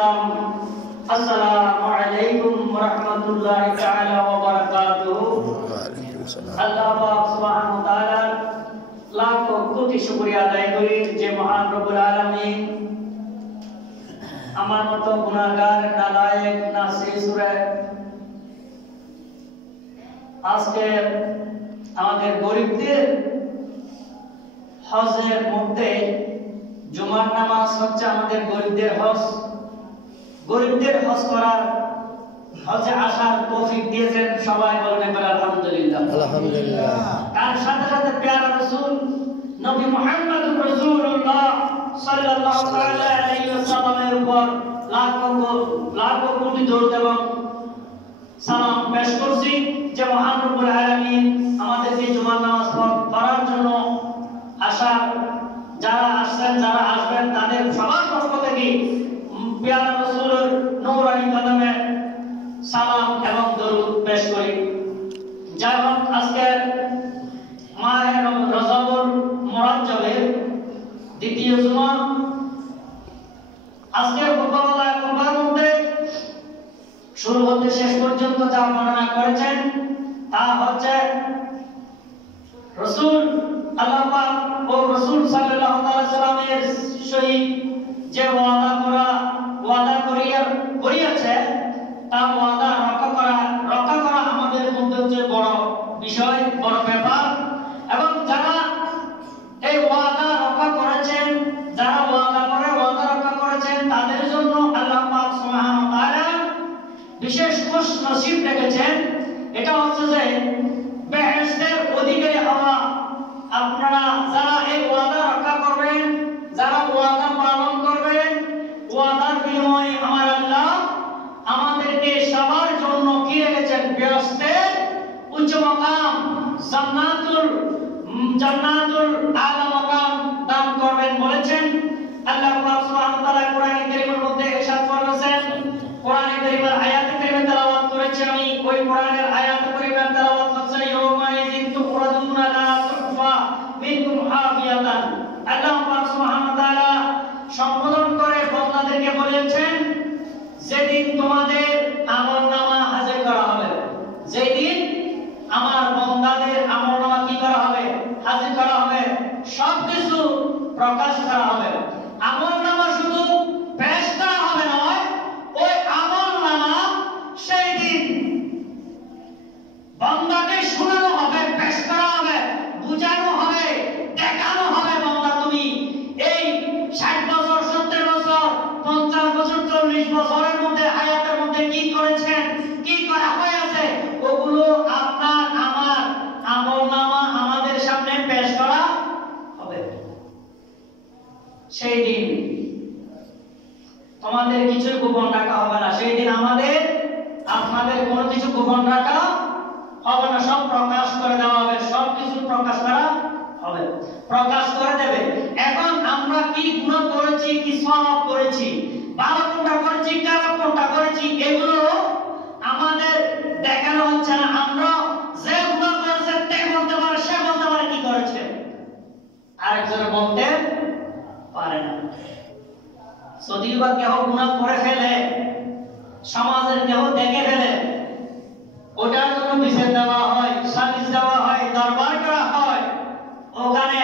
ইসলাম, আসসালামু আলাইকুম ওয়া রাহমাতুল্লাহি তাআলা ওয়া বারাকাতুহু। আল্লাহ পাক সুবহানাহু ওয়া তাআলা লাখ কোটি শুকরিয়া আদায় করি যে মহান রব্বুল আলামিন আমার মতো গুনাহগার নালায়েক নাসিসুরে আজকে আমাদের গরিবদের হজের মধ্যে জুমার নামাজ হচ্ছে আমাদের গরিবদের হজ। গরিবদের হজ করার হজে আসার তৌফিক দিয়েছেন সবাই, বলবেন আলহামদুলিল্লাহ। আলহামদুলিল্লাহ। তার সাথে সাথে প্যারা রাসূল নবী মুহাম্মদুর রাসূলুল্লাহ সাল্লাল্লাহু আলাইহি ওয়াসাল্লামের উপর লাখ কোটি দরুদ এবং সালাম পেশ করছি যে মহান রব্বুল আলামিন আমাদেরকে জুমার নামাজ পড়ার জন্য আসা যারা আসছেন যারা আসবেন তাদের সবার পক্ষ থেকে প্যারা রাসূলের নূরানি কদমে সালাম এবং দরুদ পেশ করি। যাই হোক, আজকে মাহে রজবুল মুরাজ্জবের দ্বিতীয় জুমা। আজকের খুতবার মধ্যে শুরু হতে শেষ পর্যন্ত যা বর্ণনা করেছেন তা হচ্ছে রাসূল আল্লাহ পাক ও রাসূল সাল্লাল্লাহু আলাইহি সাল্লামের সহিত যে ওয়াদা করিয়াছে তা ওয়াদা রক্ষা করা আমাদের মধ্যে হচ্ছে বড় বিষয়, বড় ব্যাপার। এবং যারা এই ওয়াদা রক্ষা করেছেন, যারা ওয়াদা রক্ষা করেছেন তাদের জন্য আল্লাহ পাক সুবহানাহু ওয়া তাআলা বিশেষ খুশ নসিব রেখেছেন। এটা হচ্ছে যে বেহেশতের অধিকারী হওয়া। আপনারা যারা এই ওয়াদা রক্ষা করবেন, যারা ওয়াদা পালন করবেন, ওয়াদার বিনিময়ে আমার আল্লাহ আমাদেরকে সবার জন্য কি রেখেছেন? বেহেশতের উচ্চ মাকাম, জান্নাতুল আলা মাকাম দান করবেন বলেছেন আল্লাহ পাক সুবহানাহু ওয়া তাআলা কোরআনে কারীমের মধ্যে ইরশাদ করেছেন। কোরআনে কারীমের আয়াতে কারীমে তেলাওয়াত করেছি আমি, ওই কোরআনের আয়াতে কারীমে তেলাওয়াত হচ্ছে ইয়াউমা ইযিন তুখরাজুনা লা তুখফা মিনকুম হাফিয়াতান। আল্লাহ পাক সুবহানাহু ওয়া তাআলা সম্বোধন করে বান্দাদেরকে বলেছেন যেদিন তোমাদের আমলনামা হাজির করা হবে, যেদিন আমার বান্দাদের আমলনামা কি করা হবে? হাজির করা হবে, সবকিছু প্রকাশ করা হবে। আমলনামা শুধু পেশ করা হবে নয়, ওই আমলনামা সেই দিন বান্দাকে শোনানো হবে, পেশ করা হবে, বুঝানো হবে, দেখানো হবে বান্দা তুমি এই 60 বছর 70 বছর 50 বছর 40 বছরের মধ্যে হায়াতের মধ্যে কি করেছেন, কি করা হয়েছে, ওগুলো আপনার আমার আমলনামা আমাদের সামনে পেশ করা হবে। সেই দিন তোমাদের কিছু গোপন রাখা হবে না, সেই দিন আপনাদের কোনো কিছু গোপন রাখা হবে না, সব প্রকাশ করে দেওয়া হবে, সব কিছু প্রকাশ করা হবে, প্রকাশ করে দেবে। এখন আমরা কি গুনাহ করেছি, কি সওয়াব করেছি, ভালো কোনটা করেছি, খারাপ কোনটা করেছি, এগুলো আমাদের দেখানো হচ্ছে না। আমরা যে গুনাহ করেছে তে বলতে পারে, সে বলতে পারে কি করেছে, আরেকজনে বলতে পারে না। যদিও বা কেউ গুনাহ করে ফেলে, সমাজের কেউ দেখে ফেলে, ওটার জন্য বিচার দেওয়া হয়, সালিশ দেওয়া হয়, দরবার করা হয়, ওখানে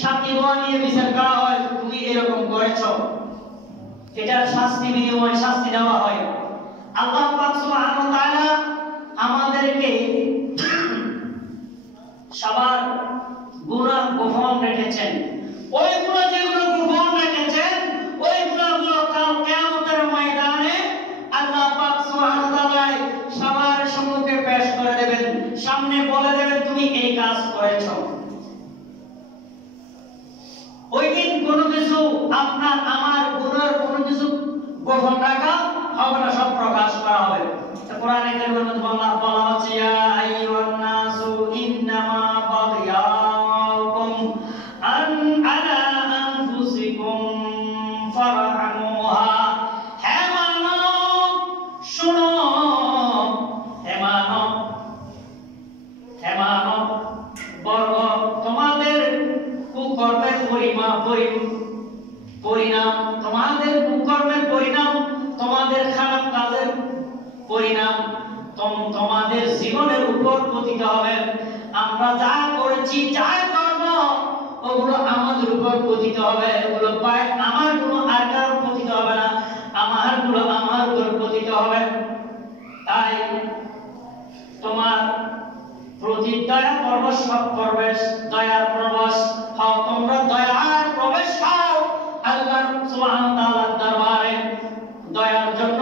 সাক্ষী নিয়ে বিচার করা হয়, তুমি এরকম করেছো, এটার শাস্তি বিনিময়ে শাস্তি দেওয়া হয়। আল্লাহ পাক সুবহানাহু ওয়া তাআলা আমাদেরকে সবার গুনাহ গোপন রেখেছেন। ওই গুনাহ যেগুলো গোপন রেখেছেন, ওই গুনাহগুলো কাল কিয়ামতের ময়দানে আল্লাহ পাক সুবহানাহু ওয়া তাআলা সবার সম্মুখে পেশ করে দেবেন, সামনে বলে দেবেন তুমি এই কাজ করেছো। ওই দিন কোনো কিছু আপনার আমার গুনার কোনো কিছু গোপন রাখা হবে না, সব প্রকাশ করা হবে। কোরআনে কারীমের মধ্যে বলা হচ্ছে ইয়া আইয়ুহান নাসু ইন্নামা বাগিয়াকুম আলা আনফুসিকুম ফারহামুহা। হে মানব শুনো, হে মানব বর্গ, তোমাদের কুকর্মের পরিণাম, তোমাদের কুকর্মের পরিণাম তোমাদের জীবনের উপর পতিত হবে। আমরা যা করেছি, যা করব, ওগুলো আমাদের উপর পতিত হবে। ওগুলো আমার গুলো আর কারোর পতিত হবে না, আমার গুলো আমার উপর পতিত হবে। তাই তোমার প্রতি দয়া প্রবেশ, সব প্রবেশ দয়ার প্রবেশ হও। তোমরা দয়ার প্রবেশ হও আল্লাহ সুবহানাহু ওয়া তাআলার দরবারে। দয়ার জন্য,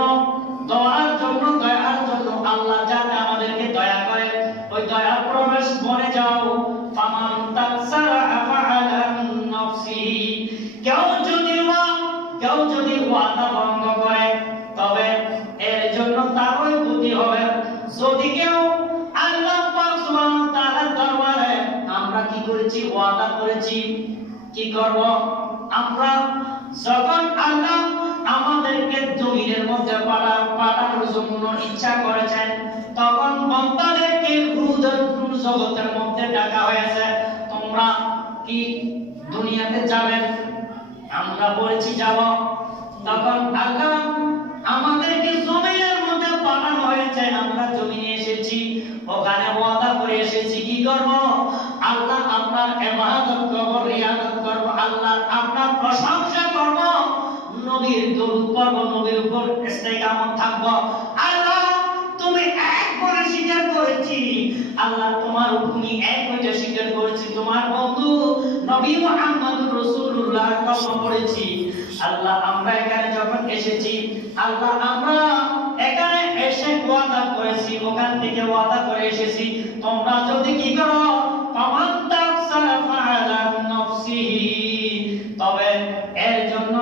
দয়ার জন্য, দয়ার জন্য আল্লাহ যাতে আমাদেরকে দয়া করে, ওই দয়ার প্রবেশ বনে যাও। ফামান তাকসারা ফাআলা নাফসিহি, কেউ যদি ওয়াদা ভঙ্গ করে তবে এর জন্য তারই ক্ষতি হবে। যদি কেউ আল্লাহ পাক সুবহানাহু ওয়া তাআলার দরবারে আমরা কি করেছি, ওয়াদা করেছি, কি করব? আমরা যখন আল্লাহ আমাদেরকে জমিনের মধ্যে পাঠানোর জন্য ইচ্ছা করেছেন, তখন বান্দাদেরকে জগতের মধ্যে ডাকা হয়েছে, তোমরা কি দুনিয়াতে যাবেন? আমরা বলেছি যাব। তখন আল্লাহ আমাদেরকে জমিনের মধ্যে পাঠানো হয়েছে, আমরা জমিনে এসেছি, ওখানে ওয়াদা করে এসেছি কি করব? আল্লাহ আপনার ইবাদত করব, রিয়াদত করব, আল্লাহ আপনার প্রশংসা করব, নবীর দরুদ পড়ব, নবীর উপর ইস্তেকামত থাকব। আল্লাহ তুমি এক করে স্বীকার করেছি, আল্লাহ তোমার হুকুমি এক হইতে স্বীকার করেছি, তোমার বন্ধু নবী মুহাম্মদুর রাসূলুল্লাহ কলমা পড়েছি। আল্লাহ আমরা এখানে যখন এসেছি, আল্লাহ আমরা এখানে এসে ওয়াদা করেছি, ওখান থেকে ওয়াদা করে এসেছি, তোমরা যদি কি করো, ফামান তাকসারা ফাআলা নাফসিহি, তবে এর জন্য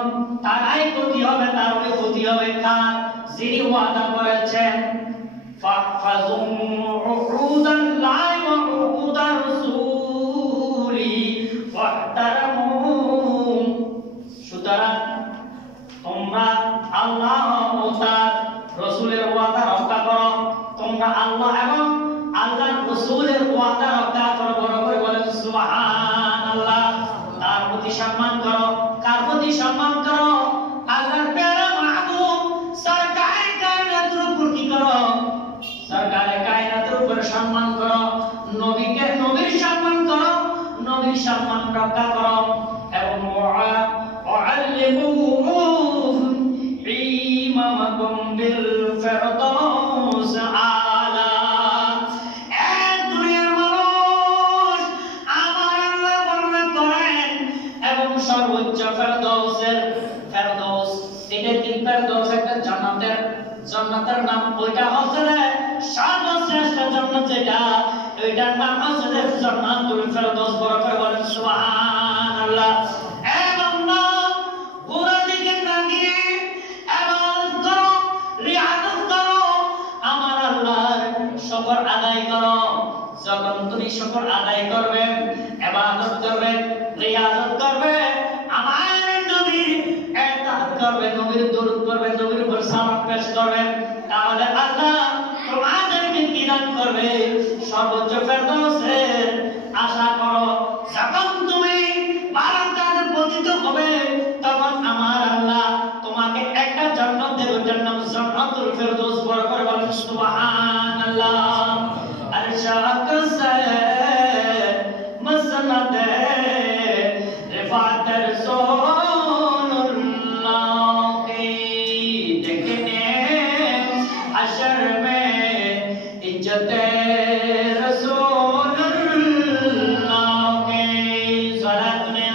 তারাই ক্ষতি হবে, তারই ক্ষতি হবে। কার? যিনি ওয়াদা করেছেন। ফাহফাযু উকুদাল্লাহি ওয়া উকুদার রাসূলি ওয়াহতারামু, সুতরাং তোমরা আল্লাহ ও তার রাসূলের ওয়াদা রক্ষা করো। তোমরা আল্লাহ এবং আল্লাহর রাসূলের ওয়াদা রক্ষা করো। বড় করে বলেন সুবহানাল্লাহ। তার প্রতি সম্মান করো। কার প্রতি সম্মান করো? আল্লাহর প্যারা মাহবুব সরকারে কায়নাতের উপর কি করো? সরকারে কায়নাতের উপর সম্মান করো। নবীকে, নবীর সম্মান করো, নবীর সম্মান রক্ষা করো। এবং وعلموهم إمامكم بالفردوس أعلى। দুনিয়ার মানুষ আমার আল্লাহ বর্ণনা করেন এবং সর্বোচ্চ ফেরদৌসের, ফেরদৌস এটা কি? ফেরদৌস একটা জান্নাতের নাম। ওইটা হচ্ছে সর্বশ্রেষ্ঠ জান্নাত, যেটা ওইটার নাম হচ্ছে জান্নাতুল ফেরদৌস। বড় করে বলেন সুবহানাল্লাহ। শুকর আদায় করো। যখন তুমি শুকর আদায় করবে, ইবাদত করবে, রিয়াজত করবে, আমার নবীর ইতাআত করবে, নবীর দরুদ করবে, নবীর উপর সালাত পেশ করবে, তাহলে আল্লাহ তোমাদেরকে কি দান করবে? সর্বোচ্চ ফেরদৌসের আশা করো। যখন তুমি ভালো কাজে পতিত হবে, তখন আমার আল্লাহ তোমাকে একটা জান্নাত দেবে, যার নাম জান্নাতুল ফেরদৌস। বড় করে বলেন সুবহানাল্লাহ। আরশাক সে মসনদ রিফাত রাসূলুল্লাহ কে দেখনে হশর মে ইজ্জত রাসূলুল্লাহ কে সালাত में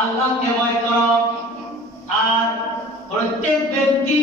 আল্লাহকে ভয় করো। আর প্রত্যেক ব্যক্তি